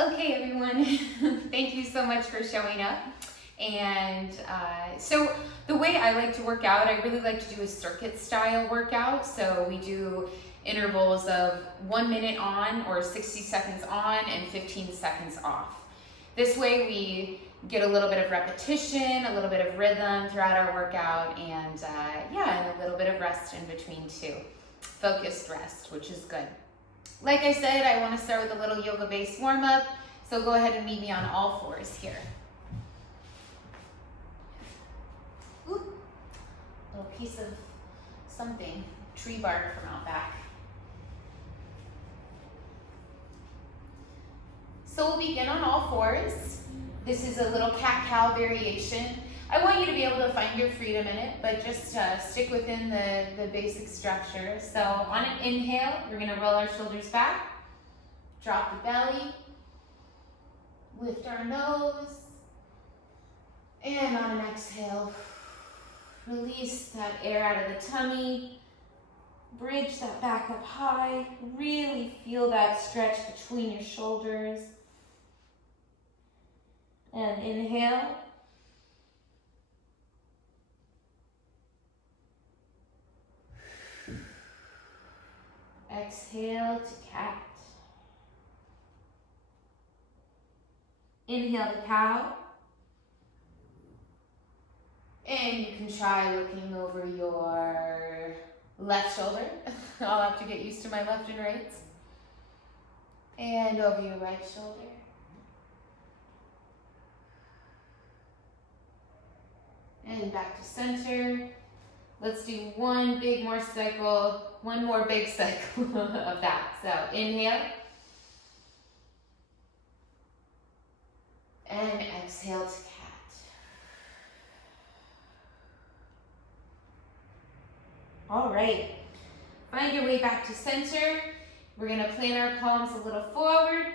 Okay, everyone, thank you so much for showing up. And so the way I like to work out, I really like to do a circuit style workout. So we do intervals of 1 minute on or 60 seconds on and 15 seconds off. This way we get a little bit of repetition, a little bit of rhythm throughout our workout, and and a little bit of rest in between too. Focused rest, which is good. Like I said, I want to start with a little yoga-based warm-up, so go ahead and meet me on all fours here. Ooh, a little piece of something, tree bark from out back. So we'll begin on all fours. This is a little cat-cow variation. I want you to be able to find your freedom in it, but just stick within the basic structure. So on an inhale, we're gonna roll our shoulders back, drop the belly, lift our nose, and on an exhale, release that air out of the tummy, bridge that back up high, really feel that stretch between your shoulders. And inhale. Exhale to cat. Inhale to cow. And you can try looking over your left shoulder. I'll have to get used to my left and right. And over your right shoulder. And back to center. Let's do one more big cycle of that. So inhale. And exhale to cat. All right. Find your way back to center. We're gonna plant our palms a little forward.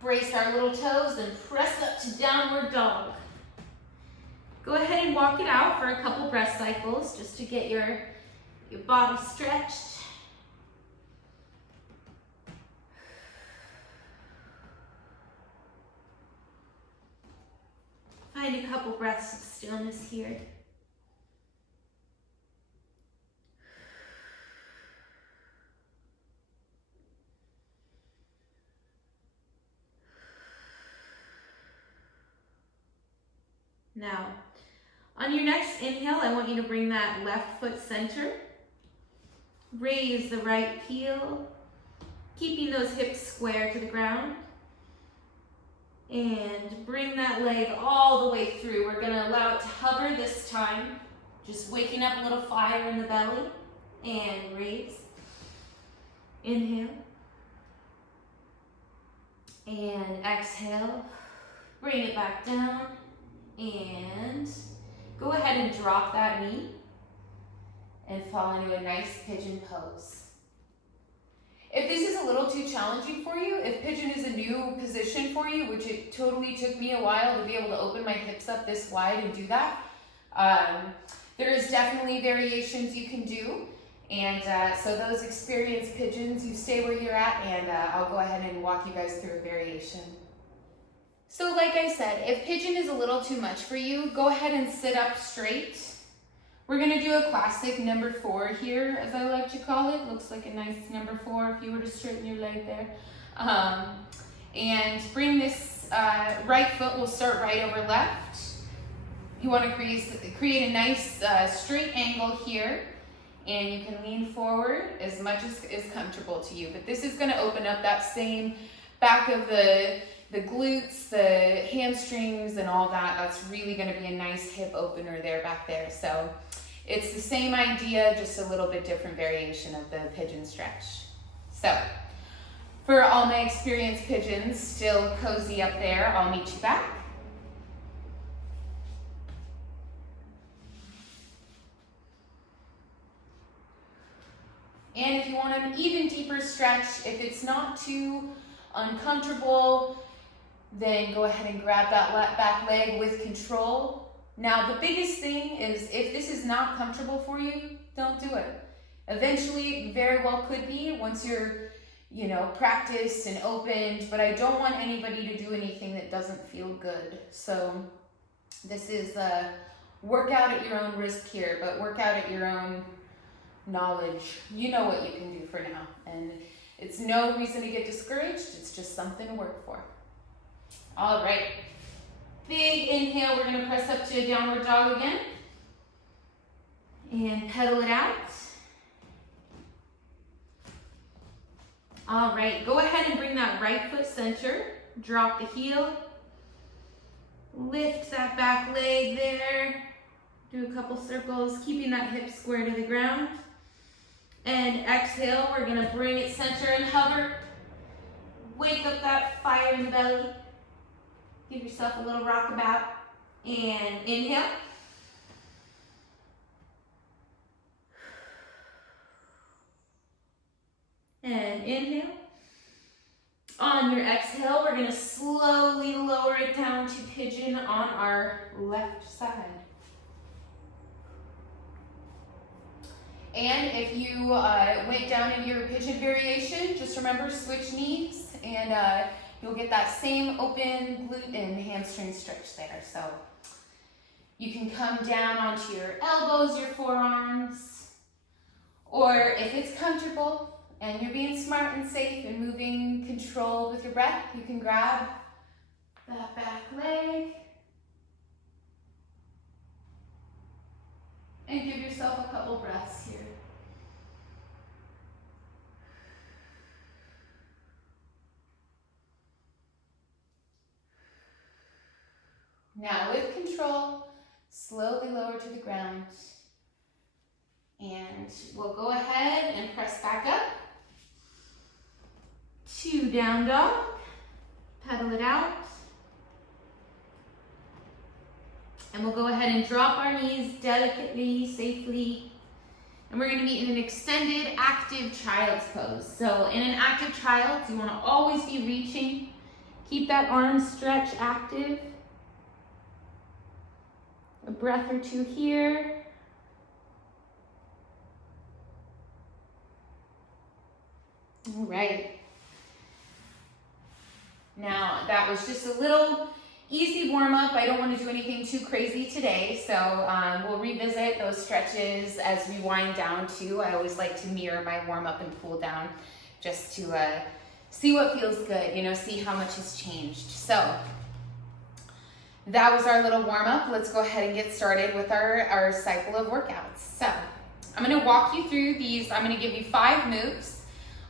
Brace our little toes and press up to downward dog. Go ahead and walk it out for a couple breath cycles just to get your body stretched. Find a couple breaths of stillness here. Now, on your next inhale, I want you to bring that left foot center. Raise the right heel, keeping those hips square to the ground. And bring that leg all the way through. We're gonna allow it to hover this time. Just waking up a little fire in the belly. And raise. Inhale. And exhale. Bring it back down. And go ahead and drop that knee and fall into a nice pigeon pose. If this is a little too challenging for you, if pigeon is a new position for you, which it totally took me a while to be able to open my hips up this wide and do that, there is definitely variations you can do. And so those experienced pigeons, you stay where you're at, and I'll go ahead and walk you guys through a variation. So like I said, if pigeon is a little too much for you, go ahead and sit up straight. We're gonna do a classic number 4 here, as I like to call it. Looks like a nice number 4 if you were to straighten your leg there. And bring this right foot, will start right over left. You wanna create a nice straight angle here, and you can lean forward as much as is comfortable to you. But this is gonna open up that same back of the glutes, the hamstrings, and all that. That's really gonna be a nice hip opener there, back there. So it's the same idea, just a little bit different variation of the pigeon stretch. So for all my experienced pigeons, still cozy up there, I'll meet you back. And if you want an even deeper stretch, if it's not too uncomfortable, then go ahead and grab that back leg with control. Now, the biggest thing is, if this is not comfortable for you, don't do it. Eventually, very well could be, once you're you know, practiced and opened, but I don't want anybody to do anything that doesn't feel good. So this is a workout at your own risk here, but workout at your own knowledge. You know what you can do for now, and it's no reason to get discouraged. It's just something to work for. All right, big inhale. We're gonna press up to a downward dog again and pedal it out. All right, go ahead and bring that right foot center. Drop the heel. Lift that back leg there. Do a couple circles, keeping that hip square to the ground. And exhale, we're gonna bring it center and hover. Wake up that fire in the belly. Give yourself a little rockabout. And inhale. And inhale. On your exhale, we're gonna slowly lower it down to pigeon on our left side. And if you went down in your pigeon variation, just remember switch knees and you'll get that same open glute and hamstring stretch there. So you can come down onto your elbows, your forearms, or if it's comfortable, and you're being smart and safe and moving controlled with your breath, you can grab that back leg and give yourself a couple breaths here. Now with control, slowly lower to the ground. And we'll go ahead and press back up. 2 down dog, pedal it out. And we'll go ahead and drop our knees delicately, safely. And we're gonna be in an extended active child's pose. So in an active child, you wanna always be reaching. Keep that arm stretch active. A breath or two here. All right. Now, that was just a little easy warm-up. I don't want to do anything too crazy today, so we'll revisit those stretches as we wind down too. I always like to mirror my warm-up and cool down just to see what feels good, you know, see how much has changed. So that was our little warm-up. Let's go ahead and get started with our cycle of workouts. So I'm going to walk you through these. I'm going to give you 5 moves.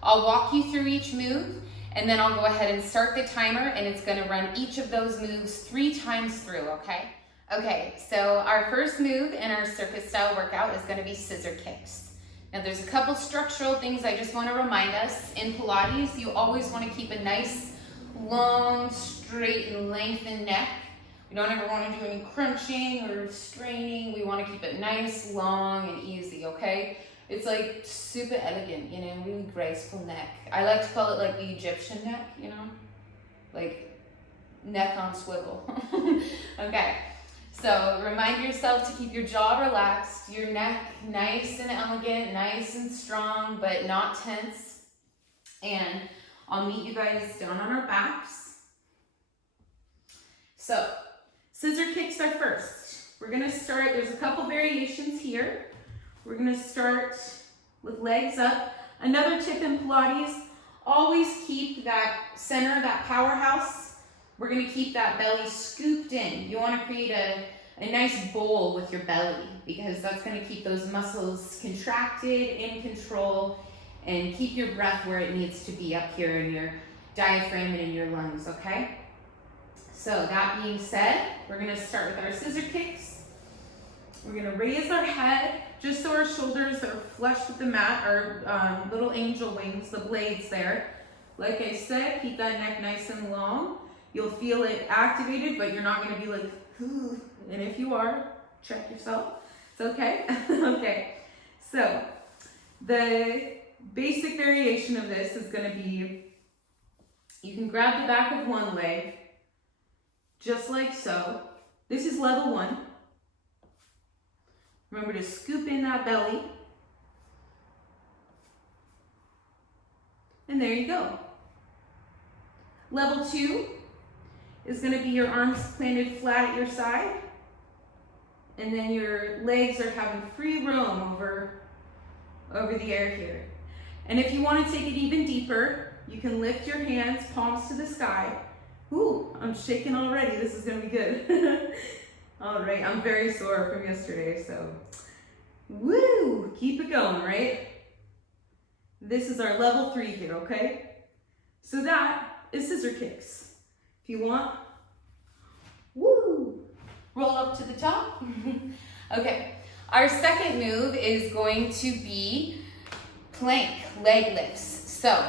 I'll walk you through each move, and then I'll go ahead and start the timer, and it's gonna run each of those moves 3 times through, okay? Okay, so our first move in our circus style workout is gonna be scissor kicks. Now there's a couple structural things I just wanna remind us. In Pilates, you always wanna keep a nice, long, straight, and lengthened neck. We don't ever wanna do any crunching or straining. We wanna keep it nice, long, and easy, okay? It's like super elegant, you know, really graceful neck. I like to call it like the Egyptian neck, you know, like neck on swivel. Okay, so remind yourself to keep your jaw relaxed, your neck nice and elegant, nice and strong, but not tense. And I'll meet you guys down on our backs. So scissor kicks are first. We're gonna start, there's a couple variations here. We're gonna start with legs up. Another tip in Pilates, always keep that center, that powerhouse. We're gonna keep that belly scooped in. You wanna create a nice bowl with your belly because that's gonna keep those muscles contracted, in control, and keep your breath where it needs to be up here in your diaphragm and in your lungs, okay? So that being said, we're gonna start with our scissor kicks. We're gonna raise our head just so our shoulders are flush with the mat, our little angel wings, the blades there. Like I said, keep that neck nice and long. You'll feel it activated, but you're not gonna be like, ooh. And if you are, check yourself. It's okay. Okay, so the basic variation of this is gonna be, you can grab the back of one leg, just like so. This is level 1. Remember to scoop in that belly. And there you go. Level 2 is going to be your arms planted flat at your side. And then your legs are having free roam over the air here. And if you want to take it even deeper, you can lift your hands, palms to the sky. Ooh, I'm shaking already. This is going to be good. All right, I'm very sore from yesterday, so woo, keep it going, right? This is our level 3 here, okay? So that is scissor kicks. If you want, woo, Roll up to the top. Okay, our second move is going to be plank leg lifts. So,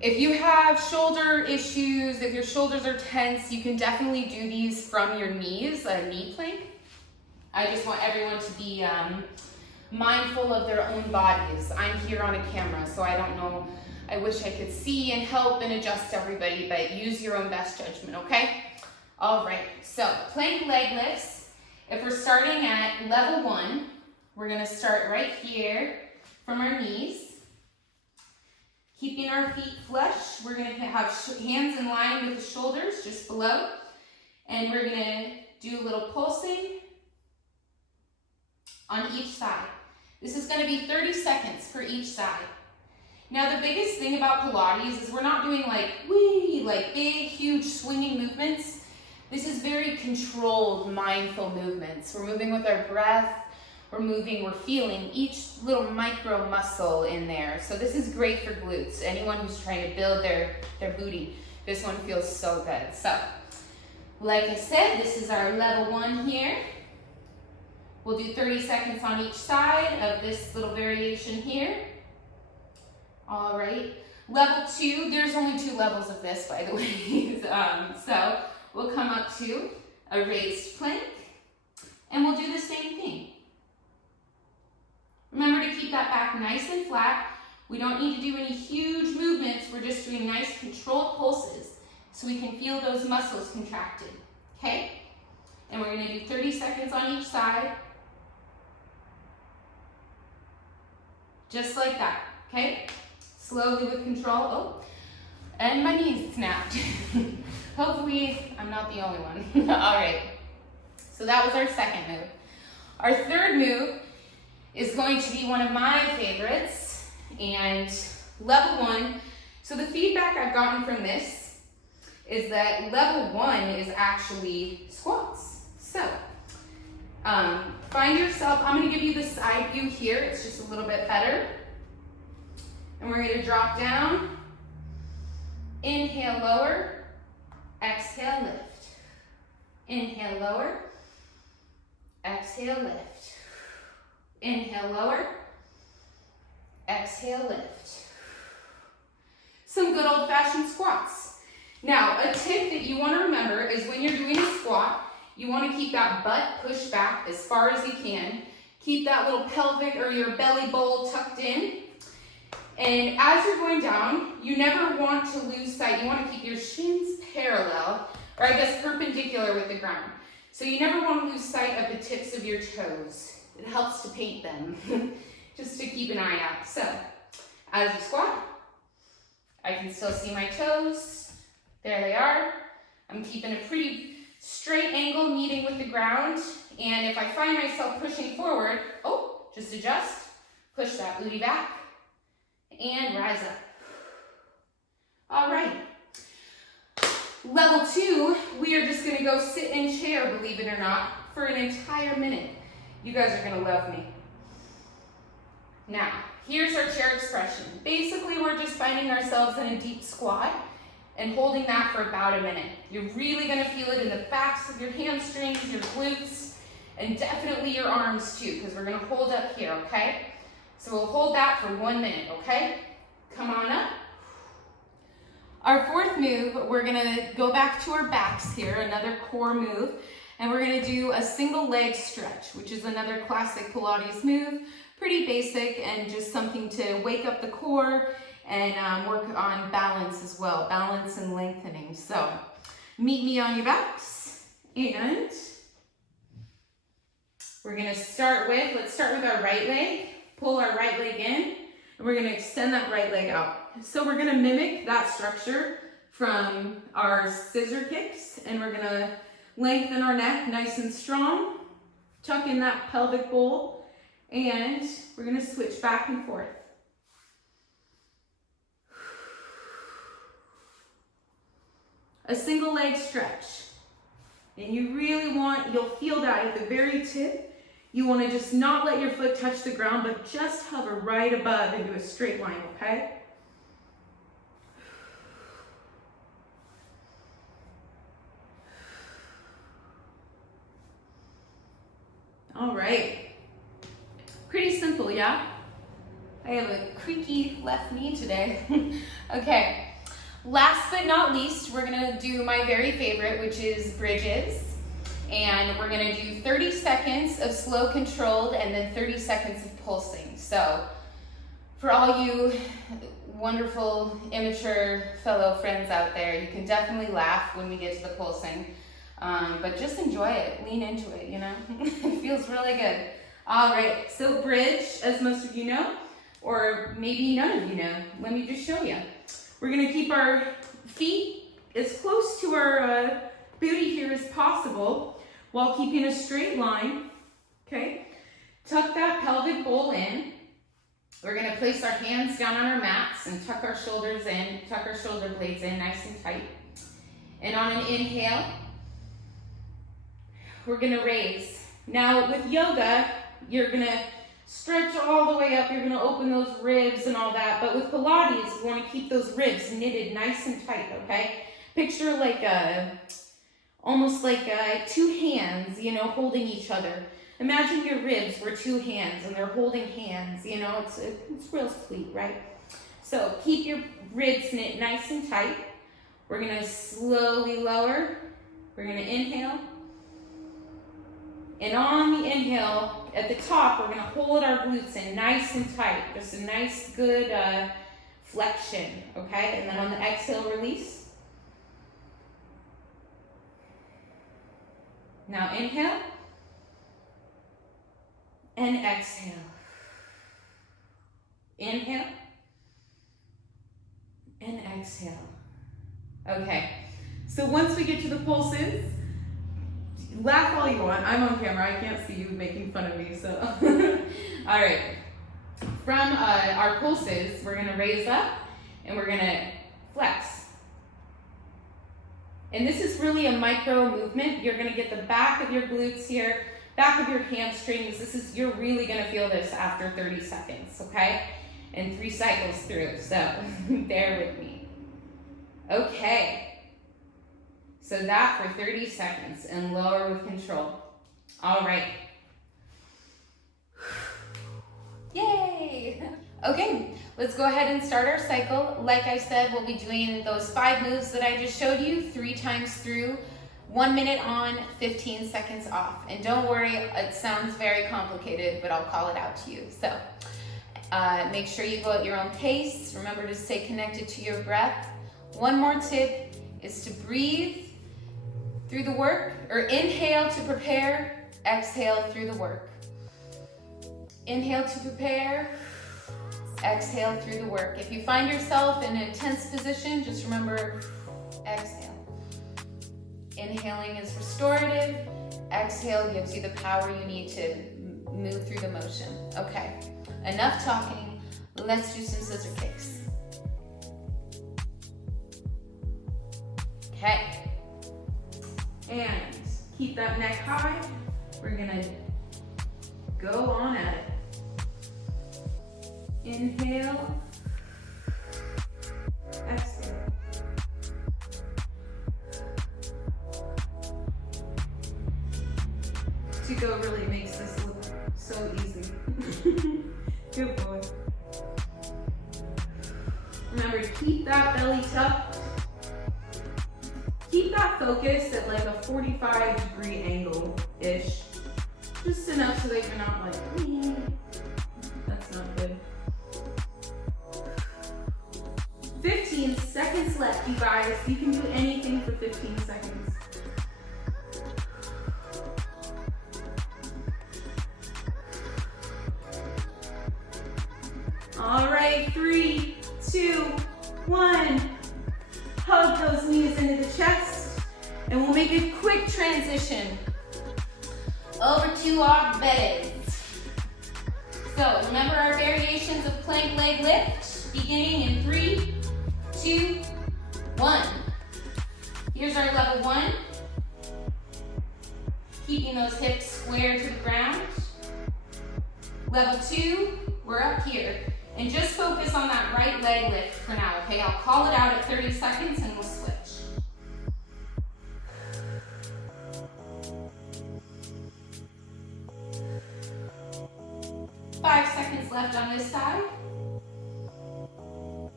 if you have shoulder issues, if your shoulders are tense, you can definitely do these from your knees, a knee plank. I just want everyone to be mindful of their own bodies. I'm here on a camera, so I don't know. I wish I could see and help and adjust everybody, but use your own best judgment, okay? All right, so plank leg lifts. If we're starting at level 1, we're gonna start right here from our knees. Keeping our feet flush, we're gonna have hands in line with the shoulders just below. And we're gonna do a little pulsing on each side. This is gonna be 30 seconds for each side. Now the biggest thing about Pilates is we're not doing like big, huge swinging movements. This is very controlled, mindful movements. We're moving with our breath. We're feeling each little micro muscle in there. So this is great for glutes. Anyone who's trying to build their booty, this one feels so good. So, like I said, this is our level 1 here. We'll do 30 seconds on each side of this little variation here. All right. Level 2, there's only 2 levels of this, by the way. So we'll come up to a raised plank, and we'll do the same thing. Remember to keep that back nice and flat. We don't need to do any huge movements. We're just doing nice controlled pulses so we can feel those muscles contracted, okay? And we're gonna do 30 seconds on each side. Just like that, okay? Slowly with control. Oh, and my knees snapped. Hopefully, I'm not the only one. All right, so that was our second move. Our third move is going to be one of my favorites, and level 1. So the feedback I've gotten from this is that level 1 is actually squats. So find yourself, I'm gonna give you the side view here, it's just a little bit better. And we're gonna drop down, inhale, lower, exhale, lift. Inhale, lower, exhale, lift. Inhale, lower, exhale, lift. Some good old-fashioned squats. Now, a tip that you want to remember is when you're doing a squat, you want to keep that butt pushed back as far as you can. Keep that little pelvic or your belly bowl tucked in. And as you're going down, you never want to lose sight. You want to keep your shins parallel, or I guess perpendicular with the ground. So you never want to lose sight of the tips of your toes. It helps to paint them, just to keep an eye out. So, as you squat, I can still see my toes. There they are. I'm keeping a pretty straight angle meeting with the ground. And if I find myself pushing forward, oh, just adjust, push that booty back, and rise up. All right. Level 2, we are just gonna go sit in chair, believe it or not, for an entire minute. You guys are gonna love me. Now, here's our chair expression. Basically, we're just finding ourselves in a deep squat and holding that for about a minute. You're really gonna feel it in the backs of your hamstrings, your glutes, and definitely your arms too, because we're gonna hold up here, okay? So we'll hold that for 1 minute, okay? Come on up. Our fourth move, we're gonna go back to our backs here, another core move. And we're gonna do a single leg stretch, which is another classic Pilates move. Pretty basic and just something to wake up the core and work on balance as well, balance and lengthening. So meet me on your backs, and we're gonna let's start with our right leg. Pull our right leg in. And we're gonna extend that right leg out. So we're gonna mimic that structure from our scissor kicks, and we're gonna lengthen our neck nice and strong, tuck in that pelvic bowl, and we're gonna switch back and forth. A single leg stretch. And you really want, you'll feel that at the very tip. You want to just not let your foot touch the ground, but just hover right above into a straight line, okay? All right. Pretty simple, yeah? I have a creaky left knee today. Okay. Last but not least, we're gonna do my very favorite, which is bridges. And we're gonna do 30 seconds of slow controlled and then 30 seconds of pulsing. So for all you wonderful, immature fellow friends out there, you can definitely laugh when we get to the pulsing. But just enjoy it, lean into it, you know? It feels really good. All right, so bridge, as most of you know, or maybe none of you know, let me just show you. We're gonna keep our feet as close to our booty here as possible while keeping a straight line, okay? Tuck that pelvic bowl in. We're gonna place our hands down on our mats and tuck our shoulders in, tuck our shoulder blades in nice and tight. And on an inhale, we're gonna raise. Now with yoga, you're gonna stretch all the way up, you're gonna open those ribs and all that, but with Pilates, we wanna keep those ribs knitted nice and tight, okay? Picture like almost like two hands, you know, holding each other. Imagine your ribs were two hands and they're holding hands, you know, it's real sweet, right? So keep your ribs knit nice and tight. We're gonna slowly lower. We're gonna inhale. And on the inhale, at the top, we're gonna hold our glutes in nice and tight. Just a nice, good flexion, okay? And then on the exhale, release. Now inhale. And exhale. Inhale. And exhale. Okay, so once we get to the pulses, laugh all you want. I'm on camera, I can't see you making fun of me, so. All right, from our pulses, we're gonna raise up and we're gonna flex. And this is really a micro movement. You're gonna get the back of your glutes here, back of your hamstrings. You're really gonna feel this after 30 seconds, okay? And 3 cycles through, so bear with me. Okay, so that for 30 seconds and lower with control. All right. Yay! Okay, let's go ahead and start our cycle. Like I said, we'll be doing those 5 moves that I just showed you 3 times through, 1 minute on, 15 seconds off. And don't worry, it sounds very complicated, but I'll call it out to you. So make sure you go at your own pace. Remember to stay connected to your breath. One more tip is to breathe through the work, or inhale to prepare, exhale through the work. Inhale to prepare, exhale through the work. If you find yourself in a tense position, just remember, exhale. Inhaling is restorative, exhale gives you the power you need to move through the motion. Okay, enough talking, let's do some scissor kicks. Okay, and keep that neck high. We're gonna go on at it. Inhale, exhale. To go really makes this look so easy. Good boy. Remember to keep that belly tucked. Keep that focus at like a 45-degree angle-ish. Just enough so that you're not like, that's not good. 15 seconds left, you guys. You can do anything for 15 seconds. All right, 3, 2, 1. Hug those knees into the chest, and we'll make a quick transition over to our beds. So remember our variations of plank leg lift, beginning in 3, 2, 1. Here's our level 1. Keeping those hips square to the ground. Level 2, we're up here. And just focus on that right leg lift for now, okay? I'll call it out at 30 seconds and we'll switch. Five seconds left on this side.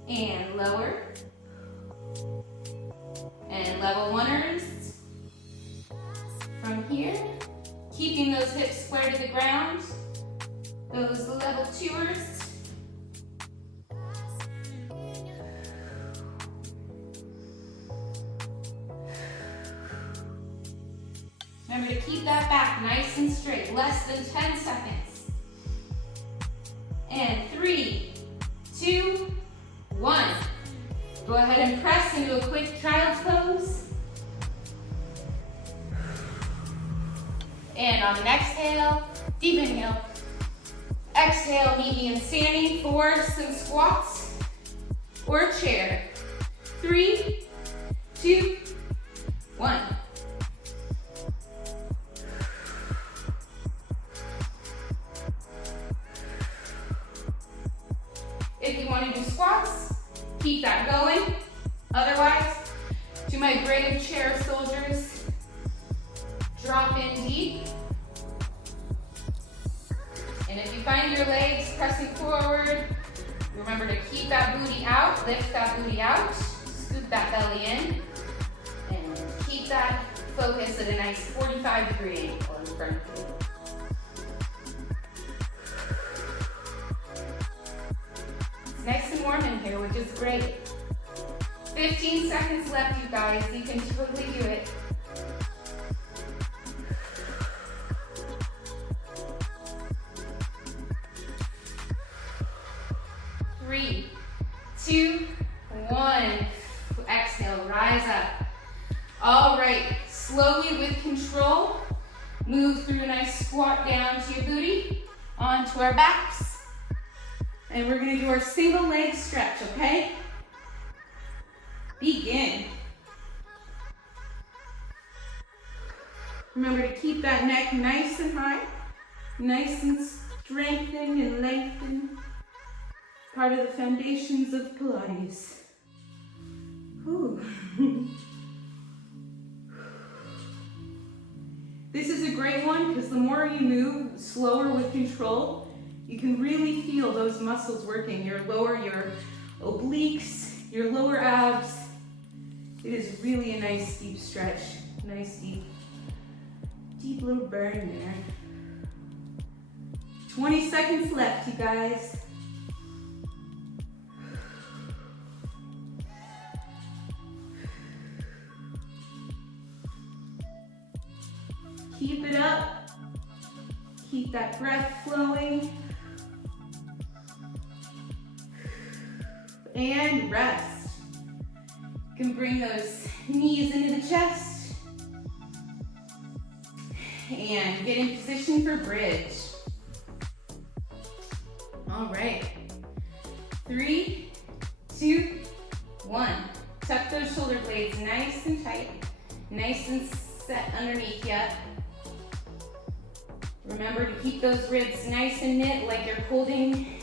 And lower. And level 1ers. From here, keeping those hips square to the ground. Those level 2ers. Remember to keep that back nice and straight, less than 10 seconds. And 3, 2, 1. Go ahead and press into a quick child's pose. And on an exhale, deep inhale. Exhale, medium standing for some squats or a chair. 3, 2, 1. If you want to do squats, keep that going. Otherwise, to my brave chair soldiers, drop in deep. And if you find your legs pressing forward, remember to keep that booty out, lift that booty out, scoop that belly in, and keep that focus at a nice 45-degree angle in front of you. It's nice and warm in here, which is great. 15 seconds left, you guys. You can totally do it. Three, 2, 1. Exhale, rise up. All right, slowly with control, move through a nice squat down to your booty, onto our backs. And we're gonna do our single leg stretch, okay? Begin. Remember to keep that neck nice and high, nice and strengthened and lengthened. Part of the foundations of Pilates. Whew. This is a great one because the more you move slower with control, you can really feel those muscles working. Your obliques, your lower abs. It is really a nice deep stretch. Nice deep little burn there. 20 seconds left, you guys. Keep it up. Keep that breath flowing. And rest. You can bring those knees into the chest. And get in position for bridge. All right. 3, 2, 1. Tuck those shoulder blades nice and tight. Nice and set underneath you. Remember to keep those ribs nice and knit like you're holding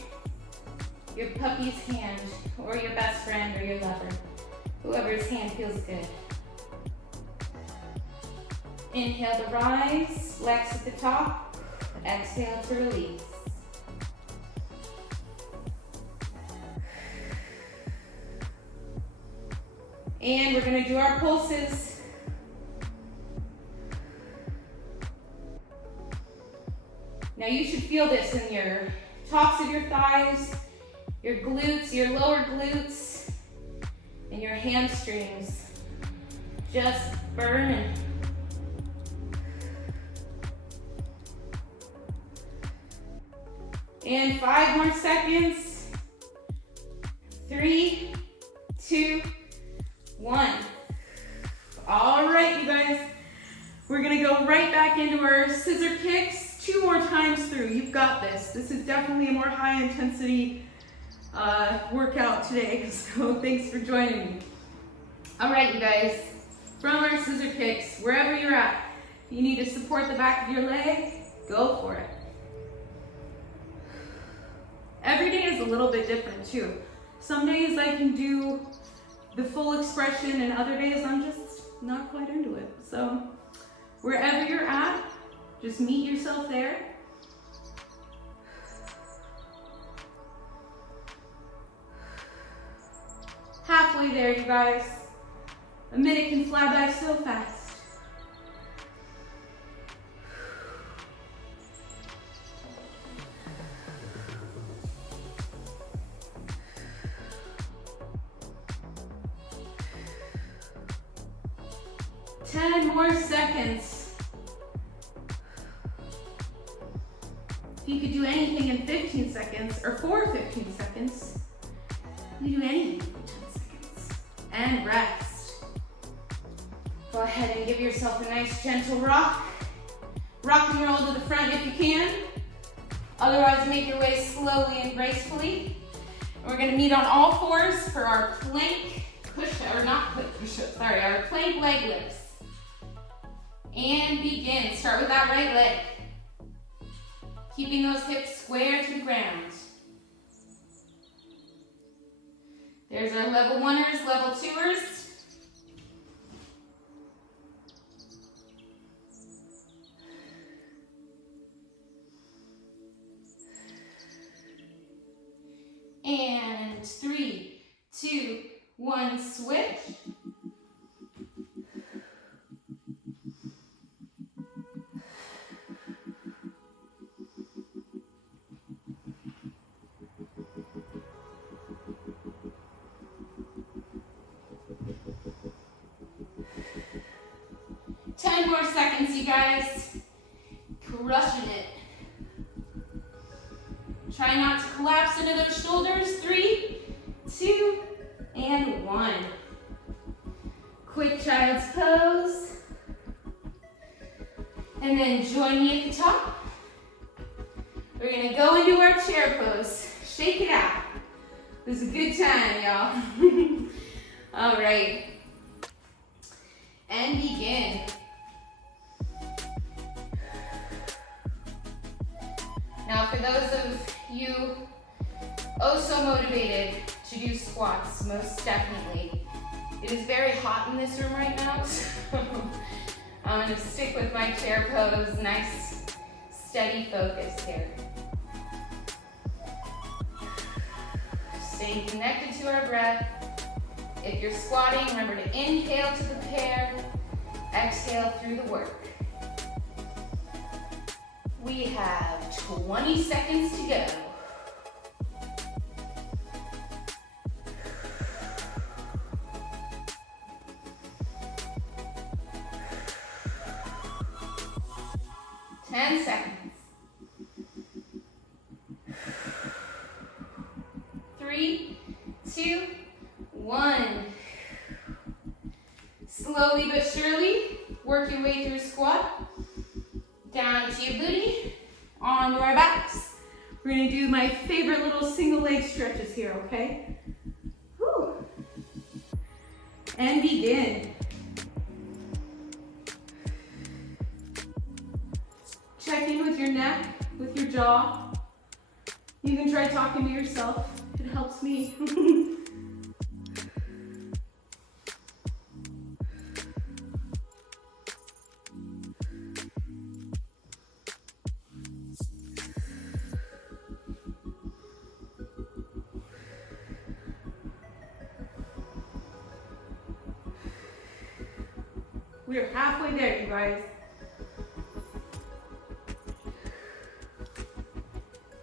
your puppy's hand or your best friend or your lover. Whoever's hand feels good. Inhale to rise, flex at the top. Exhale to release. And we're gonna do our pulses. Now you should feel this in your tops of your thighs, your glutes, your lower glutes, and your hamstrings. Just burning. And 5 more seconds. 3, 2, 1. All right, you guys. We're gonna go right back into our scissor kicks 2 more times through. You've got this. This is definitely a more high intensity workout today, so thanks for joining me. All right, you guys, from our scissor kicks, wherever you're at, if you need to support the back of your leg, go for it. Every day is a little bit different too. Some days I can do the full expression and other days I'm just not quite into it. So wherever you're at, just meet yourself there. Halfway there, you guys. A minute can fly by so fast. Ten more seconds. If you could do anything in 15 seconds, or for 15 seconds, you do anything for 10 seconds. And rest. Go ahead and give yourself a nice gentle rock. Rock and roll to the front if you can. Otherwise, make your way slowly and gracefully. And we're gonna meet on all fours for our plank push-up, or not push-up, sorry, our plank leg lifts. And begin. Start with that right leg. Keeping those hips square to the ground. There's our level 1ers, level 2ers. And 3, 2, 1, switch. More seconds, you guys. Crushing it. Try not to collapse into those shoulders. 3, 2, and 1. Quick child's pose. And then join me at the top. We're gonna go into our chair pose. Shake it out. This is a good time, y'all. All right. And begin. Now for those of you so motivated to do squats, most definitely. It is very hot in this room right now, so I'm gonna stick with my chair pose, nice steady focus here. Staying connected to our breath. If you're squatting, remember to inhale to prepare, exhale through the work. We have 20 seconds to go. Ten seconds. 3, 2, 1. Slowly but surely, work your way through squat. Down to your booty, onto our backs. We're gonna do my favorite little single leg stretches here, okay? Whew. And begin. Check in with your neck, with your jaw. You can try talking to yourself. It helps me. We're halfway there, you guys.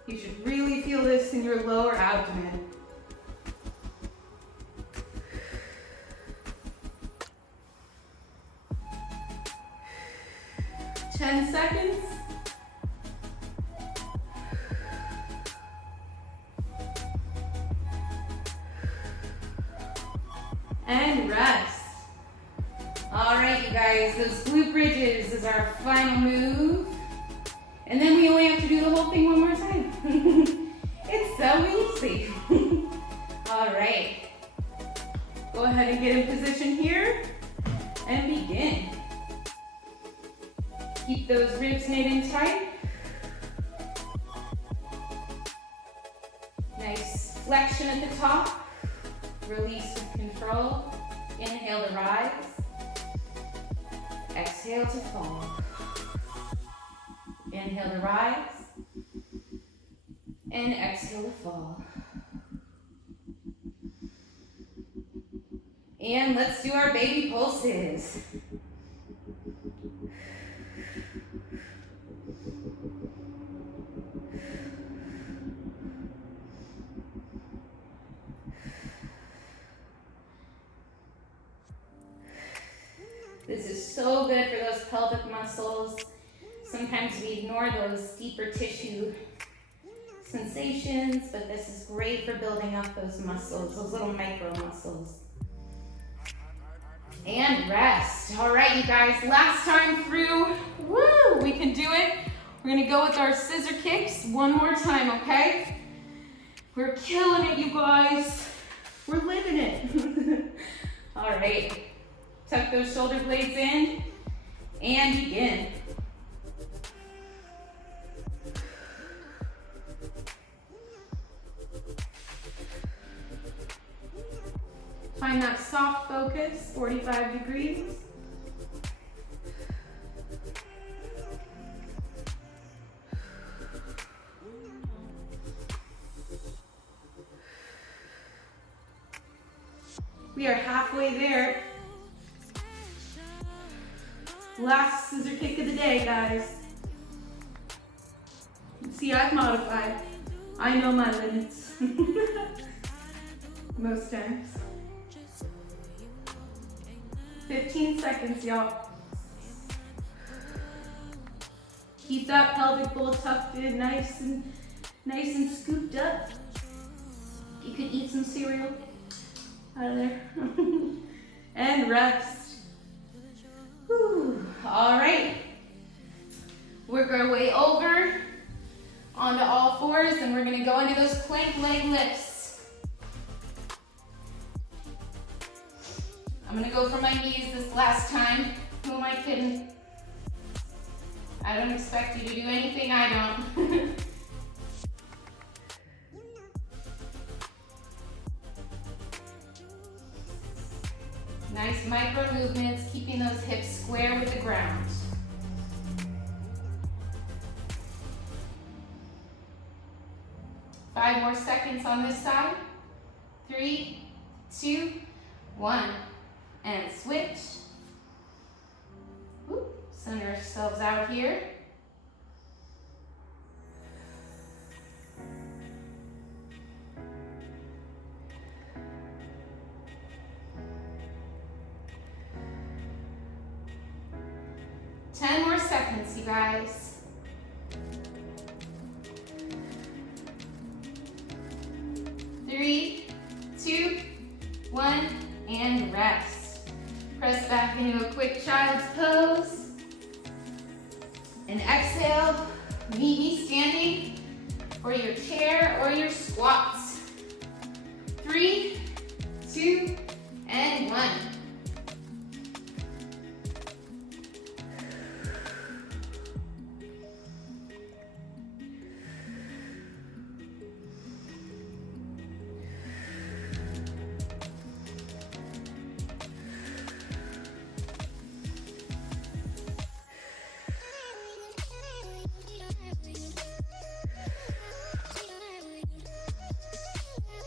You should really feel this in your lower abdomen. Ten seconds. and rest. All right, you guys, those glute bridges is our final move. And then we only have to do the whole thing one more time. It's so easy. All right. Go ahead and get in position here and begin. Keep those ribs knit in tight. Nice flexion at the top. Release with control. Inhale to rise. Exhale to fall. Inhale to rise. And exhale to fall. And let's do our baby pulses. This is so good for those pelvic muscles. Sometimes we ignore those deeper tissue sensations, but this is great for building up those muscles, those little micro muscles. And rest. All right, you guys, last time through. Woo, we can do it. We're gonna go with our scissor kicks one more time, okay? We're killing it, you guys. We're living it. All right. Tuck those shoulder blades in and begin. Find that soft focus, 45 degrees. We are halfway there. Last scissor kick of the day, guys. See, I've modified. I know my limits. Most times. 15 seconds, y'all. Keep that pelvic bowl tucked in, nice and scooped up. You could eat some cereal out of there. And rest. Whew. All right. Work our way over onto all fours, and we're gonna go into those plank leg lifts. I'm gonna go for my knees this last time. Who am I kidding? I don't expect you to do anything I don't. Nice micro movements, keeping those hips square with the ground. Five more seconds on this side. 3, 2, 1. And switch. Whoop. Center ourselves out here. Ten more seconds, you guys. Three, 2, 1, and rest. Press back into a quick child's pose. And exhale, meet me standing for your chair or your squats. 3, 2, and 1.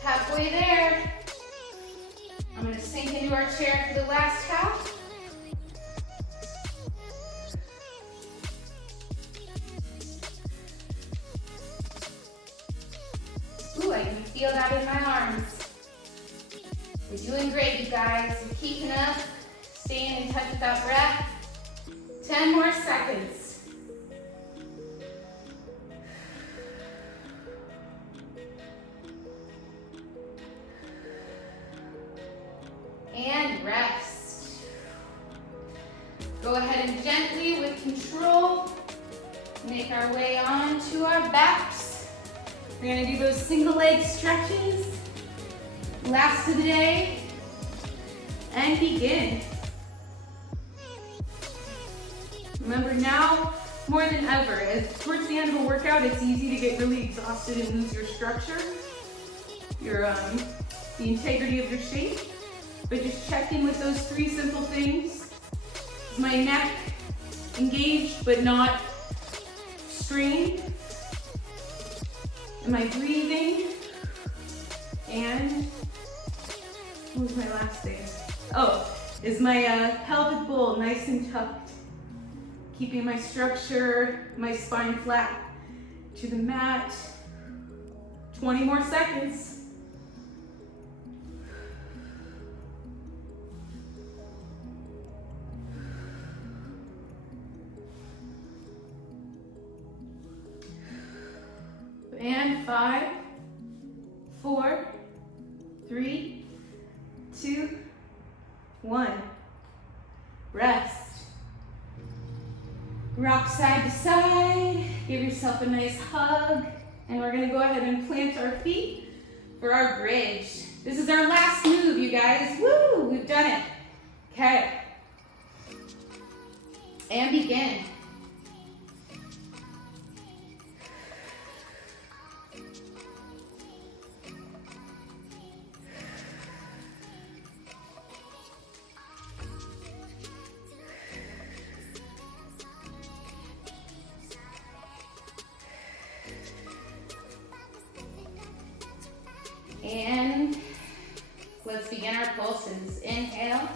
Halfway there. I'm going to sink into our chair for the last half. Ooh, I can feel that in my arms. We're doing great, you guys. We're keeping up, staying in touch with that breath. 10 more seconds. And make our way on to our backs. We're gonna do those single leg stretches. Last of the day. And begin. Remember, now more than ever, as towards the end of a workout, it's easy to get really exhausted and lose your structure, the integrity of your shape. But just check in with those 3 simple things. Is my neck engaged but not strained? Am I breathing? And what was my last thing? Oh, is my pelvic bowl nice and tucked? Keeping my structure, my spine flat to the mat. 20 more seconds. And 5, 4, 3, 2, 1. Rest. Rock side to side. Give yourself a nice hug. And we're gonna go ahead and plant our feet for our bridge. This is our last move, you guys. Woo, we've done it. Okay. And begin. And let's begin our pulses. Inhale.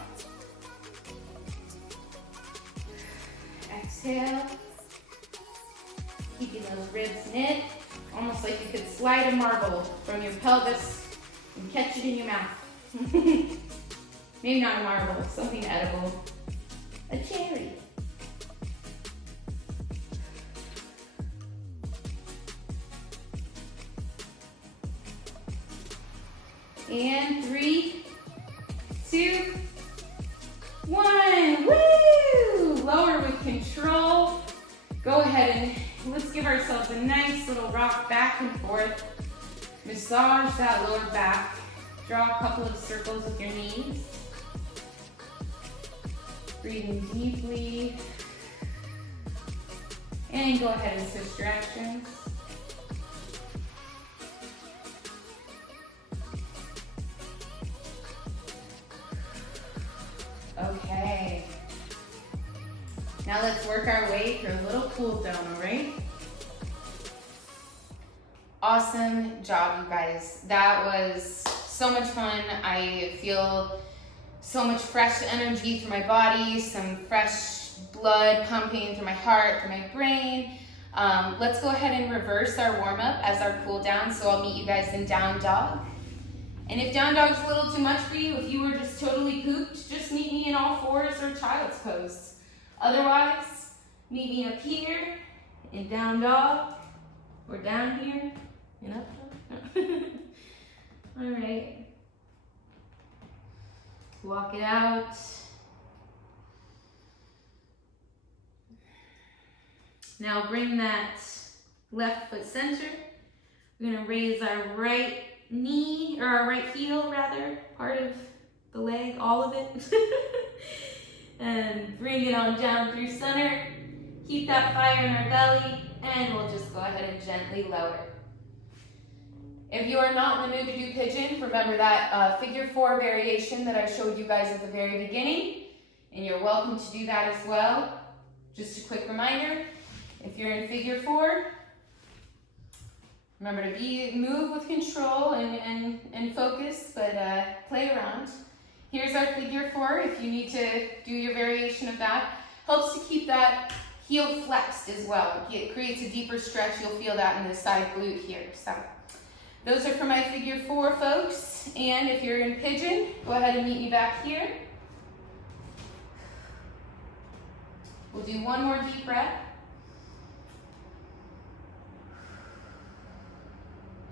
Exhale. Keeping those ribs knit, almost like you could slide a marble from your pelvis and catch it in your mouth. Maybe not a marble, something edible. A cherry. And 3, 2, 1. Woo! Lower with control. Go ahead and let's give ourselves a nice little rock back and forth. Massage that lower back. Draw a couple of circles with your knees. Breathing deeply. And go ahead and switch directions. Okay. Now let's work our way through a little cool down, all right? Awesome job, you guys. That was so much fun. I feel so much fresh energy through my body, some fresh blood pumping through my heart, through my brain. Let's go ahead and reverse our warm-up as our cool down. So I'll meet you guys in down dog. And if down dog's a little too much for you, if you were just totally pooped, just meet me in all fours or child's pose. Otherwise, meet me up here in down dog or down here in up dog. All right. Walk it out. Now bring that left foot center. We're gonna raise our right knee, or our right heel rather, part of the leg, all of it. And bring it on down through center. Keep that fire in our belly, and we'll just go ahead and gently lower. If you are not in the mood to do pigeon, remember that figure 4 variation that I showed you guys at the very beginning, and you're welcome to do that as well. Just a quick reminder, if you're in figure 4, remember to move with control and focus, but play around. Here's our figure 4. If you need to do your variation of that, helps to keep that heel flexed as well. It creates a deeper stretch. You'll feel that in the side glute here. So those are for my figure 4 folks. And if you're in pigeon, go ahead and meet me back here. We'll do one more deep breath.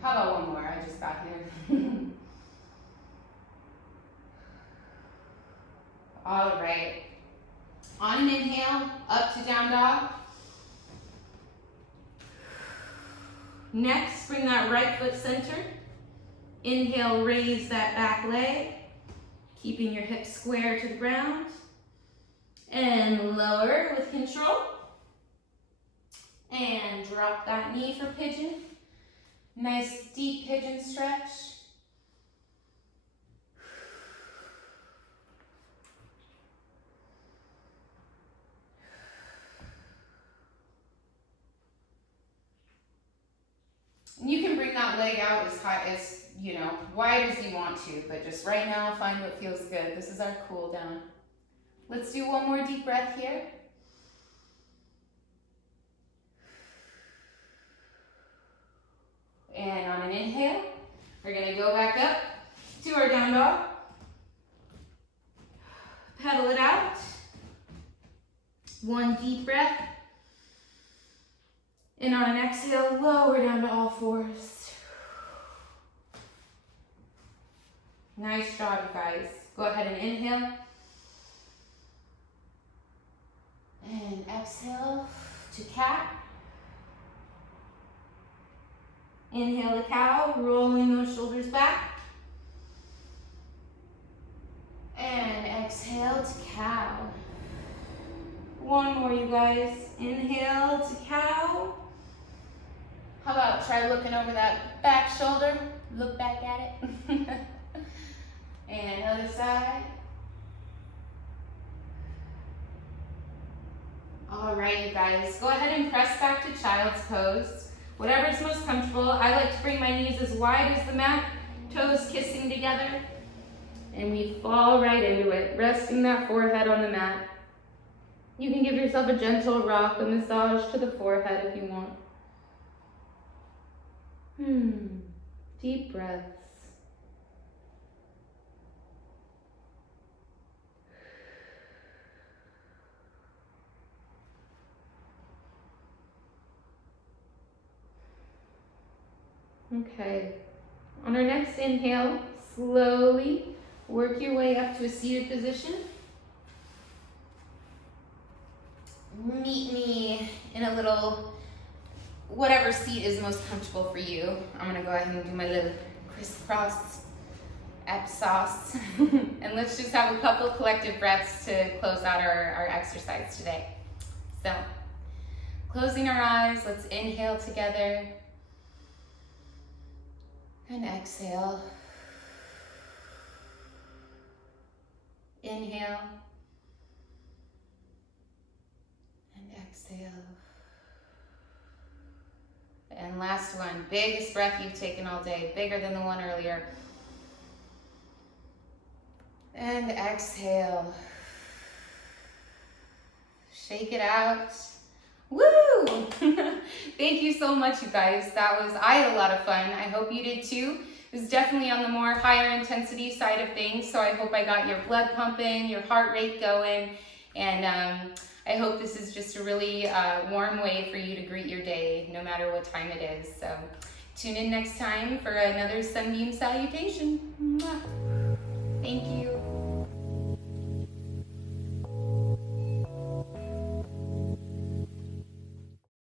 How about one more? I just got here. All right. On an inhale, up to down dog. Next, bring that right foot center. Inhale, raise that back leg, keeping your hips square to the ground. And lower with control. And drop that knee for pigeon. Nice deep pigeon stretch. And you can bring that leg out as high as, wide as you want to, but just right now, find what feels good. This is our cool down. Let's do one more deep breath here. And on an inhale, we're gonna go back up to our down dog. Pedal it out. One deep breath. And on an exhale, lower down to all fours. Nice job, you guys. Go ahead and inhale. And exhale to cat. Inhale to cow, rolling those shoulders back. And exhale to cow. One more, you guys. Inhale to cow. How about try looking over that back shoulder? Look back at it. And other side. All right, you guys. Go ahead and press back to child's pose. Whatever's most comfortable. I like to bring my knees as wide as the mat, toes kissing together. And we fall right into it, resting that forehead on the mat. You can give yourself a gentle rock, a massage to the forehead if you want. Deep breaths. Okay. On our next inhale, slowly work your way up to a seated position. Meet me in a little, whatever seat is most comfortable for you. I'm gonna go ahead and do my little crisscross applesauce. And let's just have a couple collective breaths to close out our exercise today. So, closing our eyes, let's inhale together. And exhale. Inhale. And exhale. And last one, biggest breath you've taken all day, bigger than the one earlier. And exhale. Shake it out. Woo! Thank you so much, you guys. I had a lot of fun. I hope you did too. It was definitely on the more higher intensity side of things, so I hope I got your blood pumping, your heart rate going, and I hope this is just a really warm way for you to greet your day, no matter what time it is. So tune in next time for another sunbeam salutation. Mwah. Thank you.